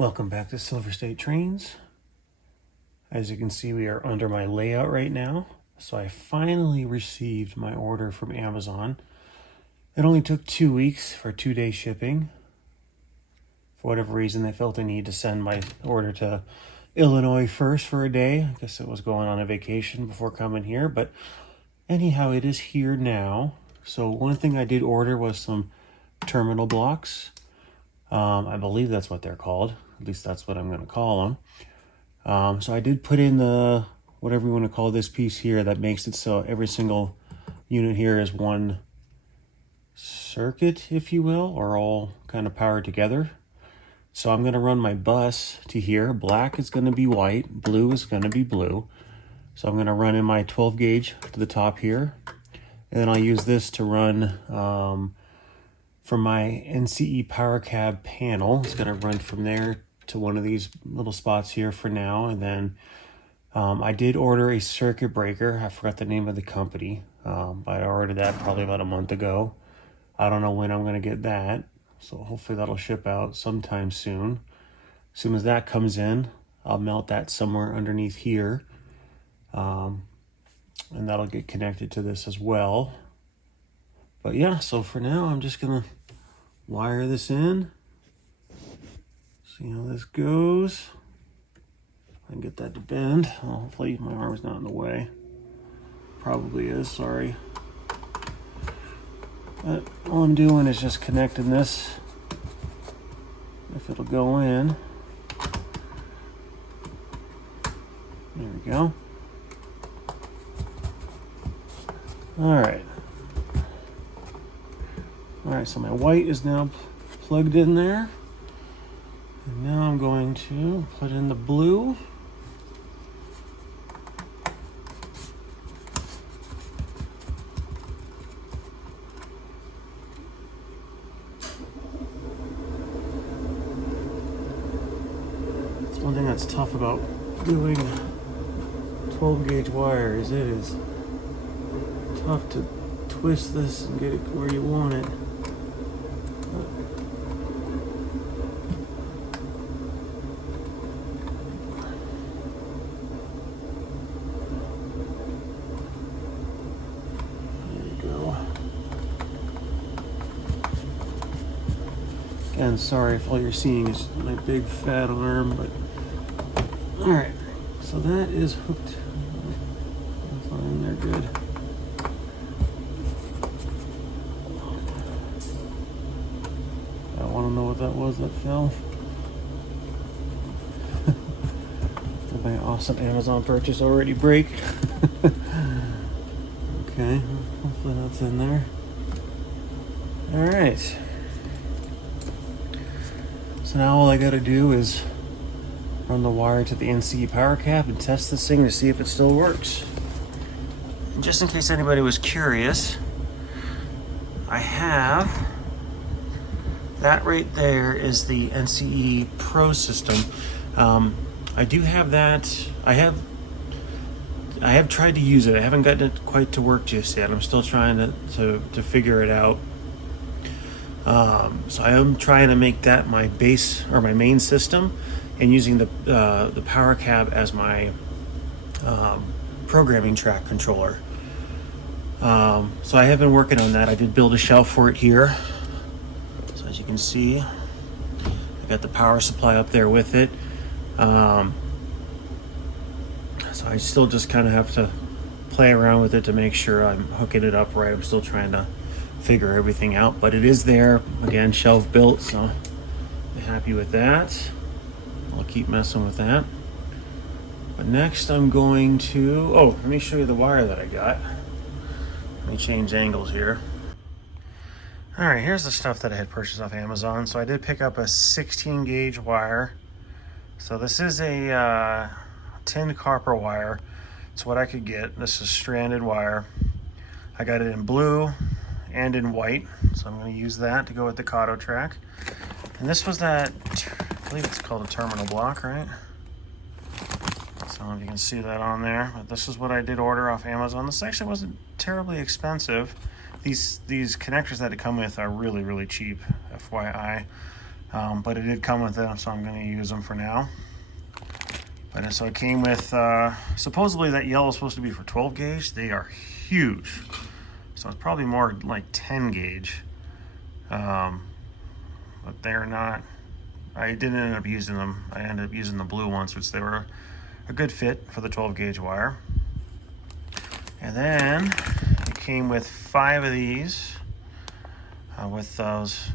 Welcome back to Silver State Trains. As you can see, we are under my layout right now. So I finally received my order from Amazon. It only took 2 weeks for 2-day shipping. For whatever reason, they felt the need to send my order to Illinois first for a day. I guess it was going on a vacation before coming here, but anyhow, it is here now. So one thing I did order was some terminal blocks. I believe that's what they're called. At least that's what I'm going to call them. So I did put in the, whatever you want to call this piece here, that makes it so every single unit here is one circuit, if you will, or all kind of powered together. So I'm going to run my bus to here. Black is going to be white, blue is going to be blue. So I'm going to run in my 12 gauge to the top here. And then I'll use this to run from my NCE powercab panel. It's going to run from there to one of these little spots here for now. And then I did order a circuit breaker. I forgot the name of the company, but I ordered that probably about a month ago. I don't know when I'm going to get that, so hopefully that'll ship out sometime soon. As soon as that comes in, I'll mount that somewhere underneath here, and that'll get connected to this as well. But yeah, so for now, I'm just going to wire this in. See how this goes. I can get that to bend. Well, hopefully my arm's not in the way. Probably is, sorry. But all I'm doing is just connecting this, if it'll go in. There we go. Alright. Alright, so my white is now plugged in there. And now I'm going to put in the blue. That's one thing that's tough about doing 12 gauge wire is it is tough to twist this and get it where you want it. And sorry if all you're seeing is my big fat arm, but all right, so that is hooked. Fine, they're good. I want to know what that was that fell. Did my awesome Amazon purchase already break? Okay, hopefully that's in there. All right. So now all I gotta do is run the wire to the NCE power cap and test this thing to see if it still works. And just in case anybody was curious, I have that right there is the NCE Pro system. I do have that. I have tried to use it. I haven't gotten it quite to work just yet. I'm still trying to figure it out. So I am trying to make that my base or my main system, and using the power cab as my programming track controller. So I have been working on that. I did build a shelf for it here. So as you can see, I got the power supply up there with it. So I still just kind of have to play around with it to make sure I'm hooking it up right. I'm still trying to figure everything out, but it is there. Again, shelf built, so I'm happy with that. I'll keep messing with that. But next I'm going to, let me show you the wire that I got. Let me change angles here. All right, here's the stuff that I had purchased off Amazon. So I did pick up a 16 gauge wire. So this is a tin copper wire. It's what I could get. This is stranded wire. I got it in blue and in white, so I'm going to use that to go with the Kato track. And this was that, I believe it's called a terminal block, right? So if you can see that on there, but this is what I did order off Amazon. This actually wasn't terribly expensive. These connectors that it come with are really, really cheap, FYI. but it did come with them, so I'm going to use them for now. But so it came with, supposedly that yellow is supposed to be for 12 gauge. They are huge. So it's probably more like 10 gauge. But they're not, I didn't end up using them. I ended up using the blue ones, which they were a good fit for the 12 gauge wire. And then it came with 5 of these with those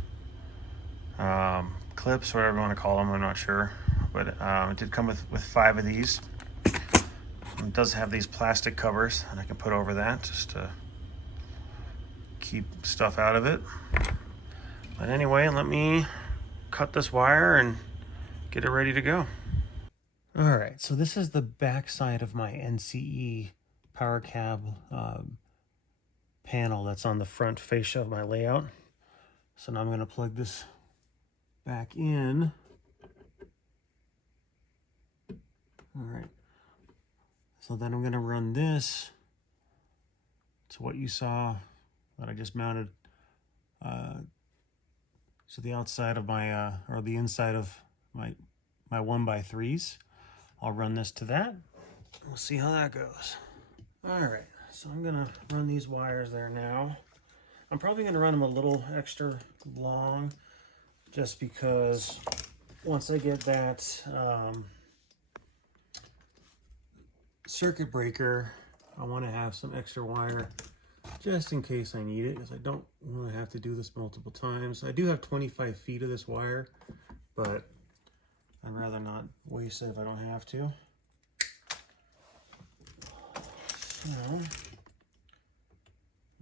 clips, whatever you want to call them, I'm not sure. But it did come with 5 of these. It does have these plastic covers, and I can put over that just to keep stuff out of it. But anyway, let me cut this wire and get it ready to go. All right, so this is the back side of my NCE powercab panel that's on the front fascia of my layout. So now I'm going to plug this back in. All right, so then I'm going to run this to what you saw that I just mounted to the outside of my, or the inside of my 1x3s. I'll run this to that. We'll see how that goes. All right, so I'm gonna run these wires there now. I'm probably gonna run them a little extra long just because once I get that circuit breaker, I want to have some extra wire just in case I need it, because I don't want to have to do this multiple times. I do have 25 feet of this wire, but I'd rather not waste it if I don't have to. So,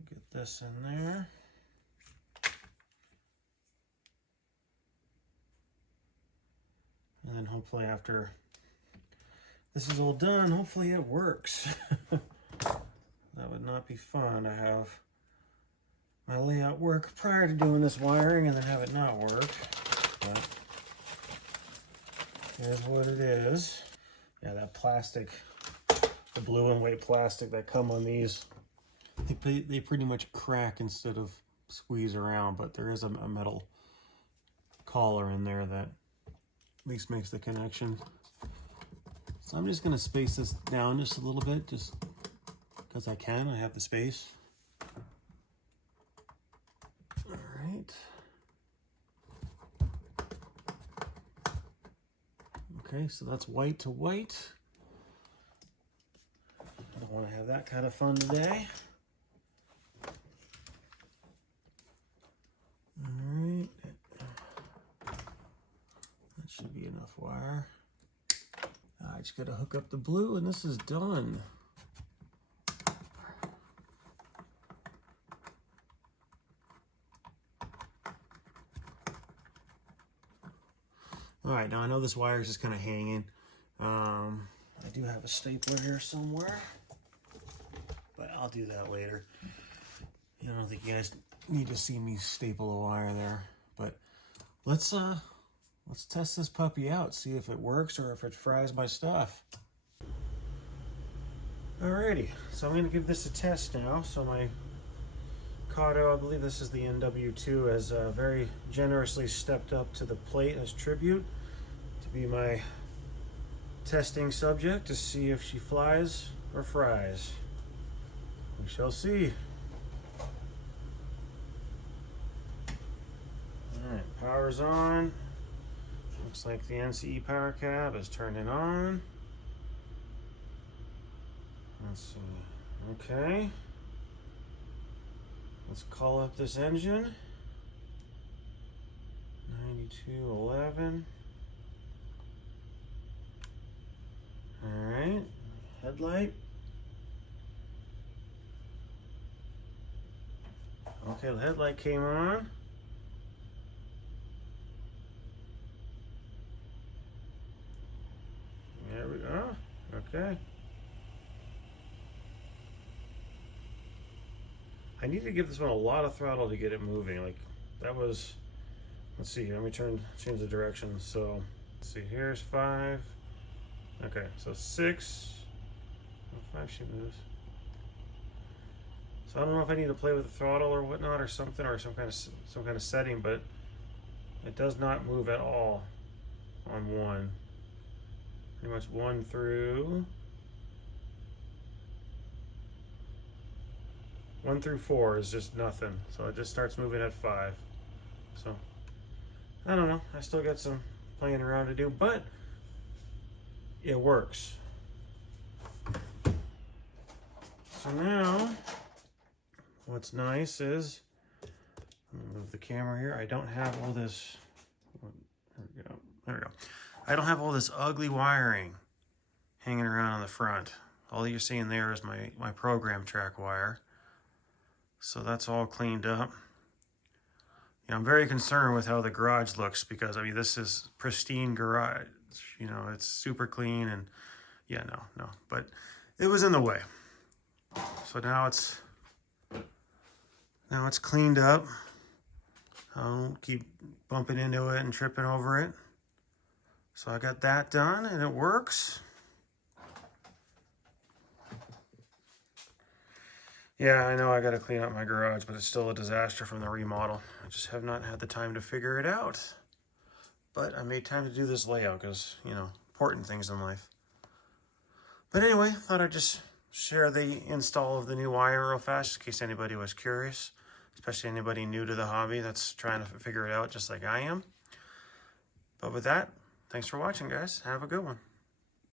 get this in there. And then hopefully after this is all done, hopefully it works. That would not be fun to have my layout work prior to doing this wiring and then have it not work. But it is what it is. Yeah, that plastic, the blue and white plastic that come on these, they pretty much crack instead of squeeze around, but there is a metal collar in there that at least makes the connection. So I'm just going to space this down just a little bit, just because I can. I have the space. All right. Okay, so that's white to white. I don't want to have that kind of fun today. All right. That should be enough wire. I just got to hook up the blue and this is done. All right, now I know this wire is just kind of hanging. I do have a stapler here somewhere, but I'll do that later. I don't think you guys need to see me staple a wire there, but let's test this puppy out, see if it works or if it fries my stuff. Alrighty, so I'm going to give this a test now. So my Kato, I believe this is the NW2, has very generously stepped up to the plate as tribute to be my testing subject to see if she flies or fries. We shall see. Alright, power's on. Looks like the NCE power cab is turning on. Let's see. Okay. Let's call up this engine. 9211. Alright. Headlight. Okay, the headlight came on. There we go. Okay. I need to give this one a lot of throttle to get it moving. Like that was, let's see here, let me change the direction. So let's see, here's 5. Okay, so 6. 5 she moves. So I don't know if I need to play with the throttle or whatnot or something, or some kind of setting, but It does not move at all on one. Pretty much 1 through 4 is just nothing. So it just starts moving at 5. So I don't know. I still got some playing around to do, but it works. So now, what's nice is, let me move the camera here. I don't have all this, there we go. There we go. I don't have all this ugly wiring hanging around on the front. All you're seeing there is my program track wire. So that's all cleaned up. You know, I'm very concerned with how the garage looks because, I mean, this is pristine garage. You know, it's super clean and yeah, no. But it was in the way. So now it's cleaned up. I don't keep bumping into it and tripping over it. So I got that done and it works. Yeah, I know I got to clean up my garage, but it's still a disaster from the remodel. I just have not had the time to figure it out. But I made time to do this layout because, you know, important things in life. But anyway, thought I'd just share the install of the new wire real fast in case anybody was curious, especially anybody new to the hobby that's trying to figure it out just like I am. But with that, thanks for watching, guys. Have a good one.